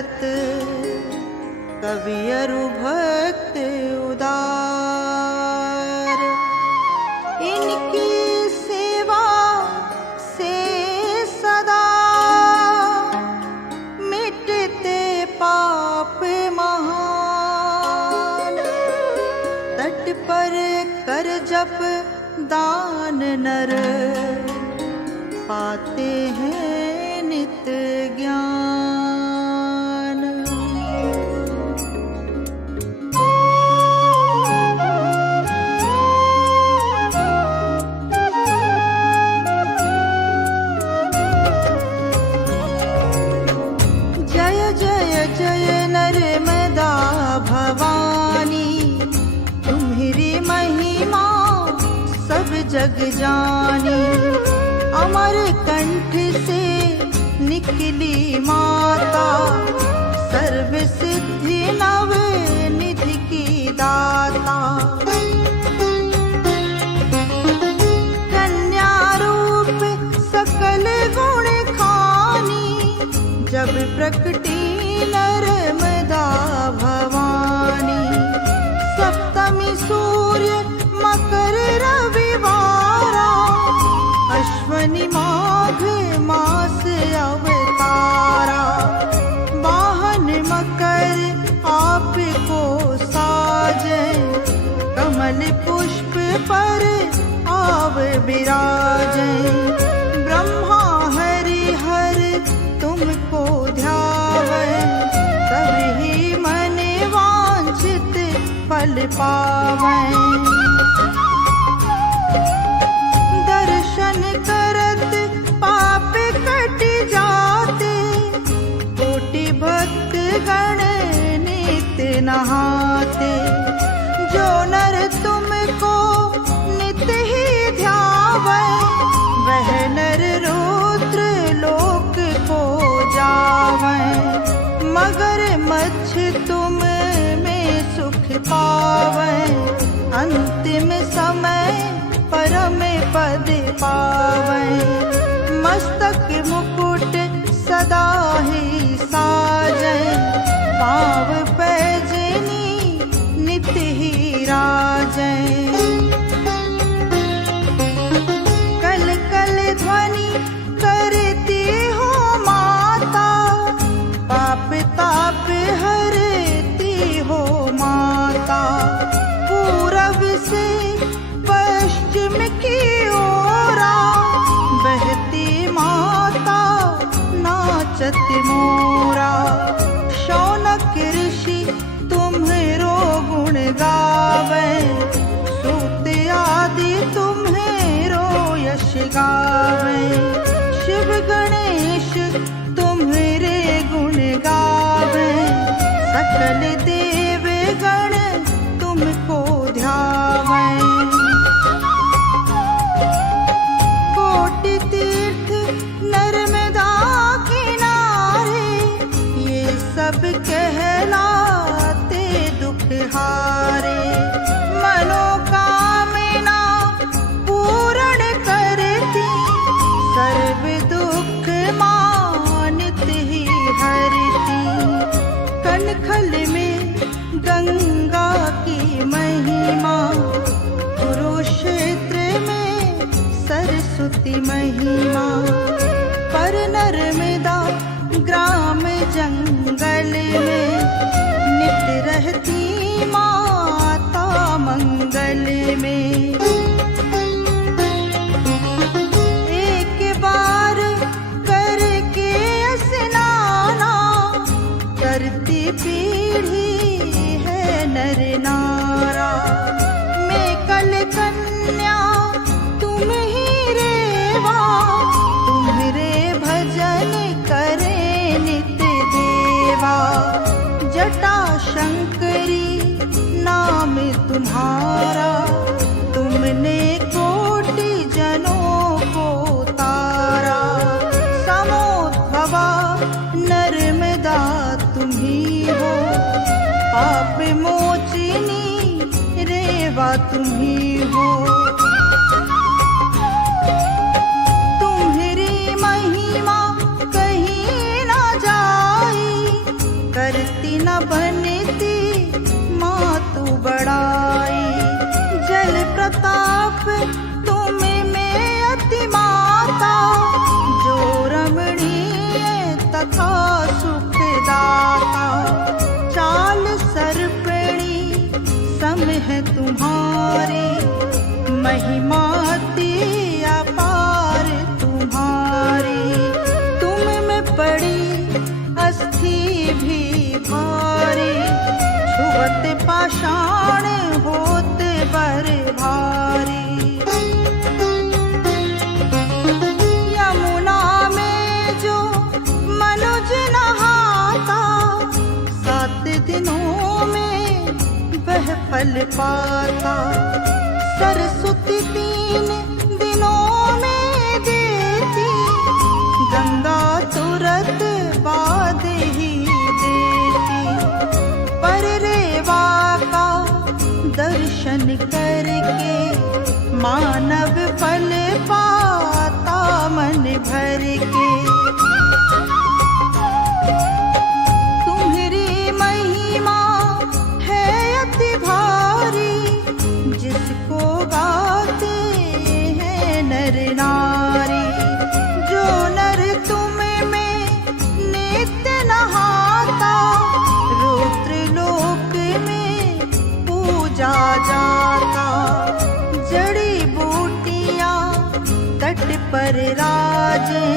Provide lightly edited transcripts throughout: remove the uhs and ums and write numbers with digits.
करत कवियरु भक्त उदार। इनकी सेवा से सदा मिटते पाप महान। तट पर कर जप दान नर पाते हैं नित्य ज्ञान। जय जय जय नर्मदा भवानी, तुम्हारी महिमा सब जग जानी। अमर कंठ से निकली माता, सर्व सिद्धि नव निधि की दाता। कन्या रूप सकल गुण खानी, जब प्रकटी नर्मदा भवानी। सप्तमी सूर्य मकर रविवारा, अश्वनी माघ मास अवतारा। वाहन मकर आपको साजे, कमल पुष्प पर आव विराजे। ब्रह्मा हरि हर तुमको ध्यावे, तभी मन वांछित फल पावे। दर्शन करत पाप कट जाते, कोटि भक्त गण नित्य नहाते। जो नर तुमको नित्य ही ध्यावे, वह नर रुद्र लोक को जावे। मगर मच्छ तुम में सुख पावे, अंतिम समय परम पद पावे। मस्तक मुकुट सदा ही साजे, पाव पैजनी नित्य ही राजे। कल कल ध्वनि करती हो माता, पाप ताप हरती हो माता। पूरब से पश्चिम की ओरा, बहती माता नाचत मोरा। शौनक ऋषि तुम्हारो गुण गावे, सूत आदि तुम्हारो यश गावे। शिव गणेश तुम्हारे गुण गावे, सकल देव गण तुमको ध्यावे। कोटि तीर्थ नर्मदा किनारे, ये सब कहलाते दुख हारे। मनोकामना पूर्ण करती, सर्व दुख मानित ही हरती। कनखल में गंगा की महिमा, कुरुक्षेत्र में सरस्वती महिमा। पर नर्मदा ग्राम जंगल में, नित्य रहती माता मंगल में। एक बार करके स्नाना, करती पीढ़ी है नर नारा। मैं कल कन्या तुम ही रेवा, तुम्हारे भजन करे नित्य देवा। जटा शंकरी नाम तुम्हारा, तुमने कोटि जनों को तारा। समोद्भवा नर्मदा तुम्ही हो, पाप मोचिनी रेवा तुम्ही हो। तुम्हारी महिमा कहीं ना जाई, फल पाता। सरस्वती 3 दिनों में देती, गंगा तुरंत बाद ही देती। पर रेवा का दर्शन करके मानव फल पाता मन भर के। तुम्हारी महिमा है अति भारी, जिसको गाते हैं नर नारी। जो नर तुम में नित्य नहाता, रुद्र लोक में पूजा जाता। जड़ी बूटियां तट पर राजे,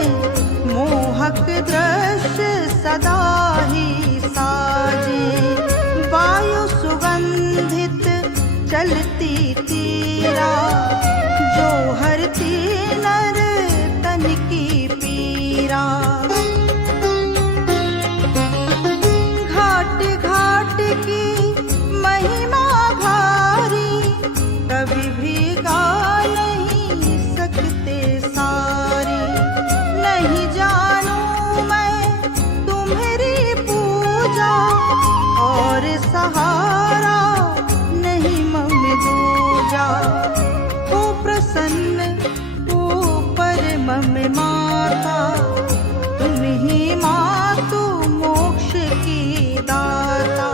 मोहक दृश्य सदा ही साजे। वायु सुगंधित चलती तीरा, जो हरती नर तन की पीरा। घाट घाट की महिमा भारी, कभी भी गा नहीं सकते सारी। नहीं जानू मैं तुम्हारी पूजा, और सहारा नहीं मम दूजा। हो प्रसन्न हो परम माता, तुम ही मातु मोक्ष की दाता।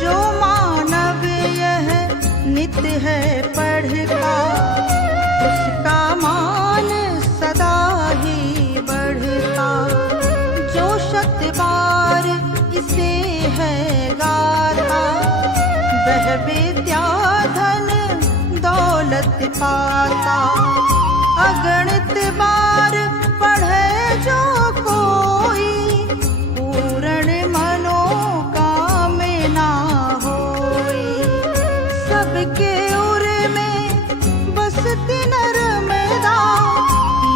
जो मानव यह नित्य है पढ़ता, उसका मान सदा ही बढ़ता। जो 100 बार इसे है गाता, वह विद्या धन दौलत पाता। अगणित बार पढ़े जो कोई, पूर्ण मनोकामना होई। सबके उर में बसती नर्मदा,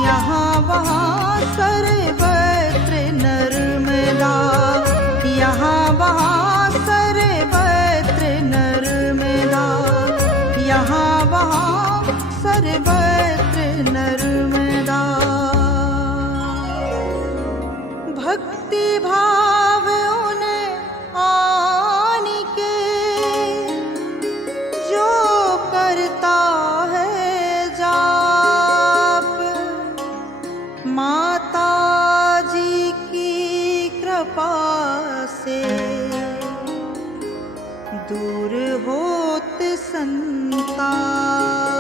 यहाँ वहाँ सर्वत्र नर्मदा। यहाँ वहाँ सर्वत्र नर्मदा, यहाँ वहाँ सर्वत्र नर्मदा। भक्ति भाव उन आन के, जो करता है जाप। माता जी की कृपा से दूर होत संताप।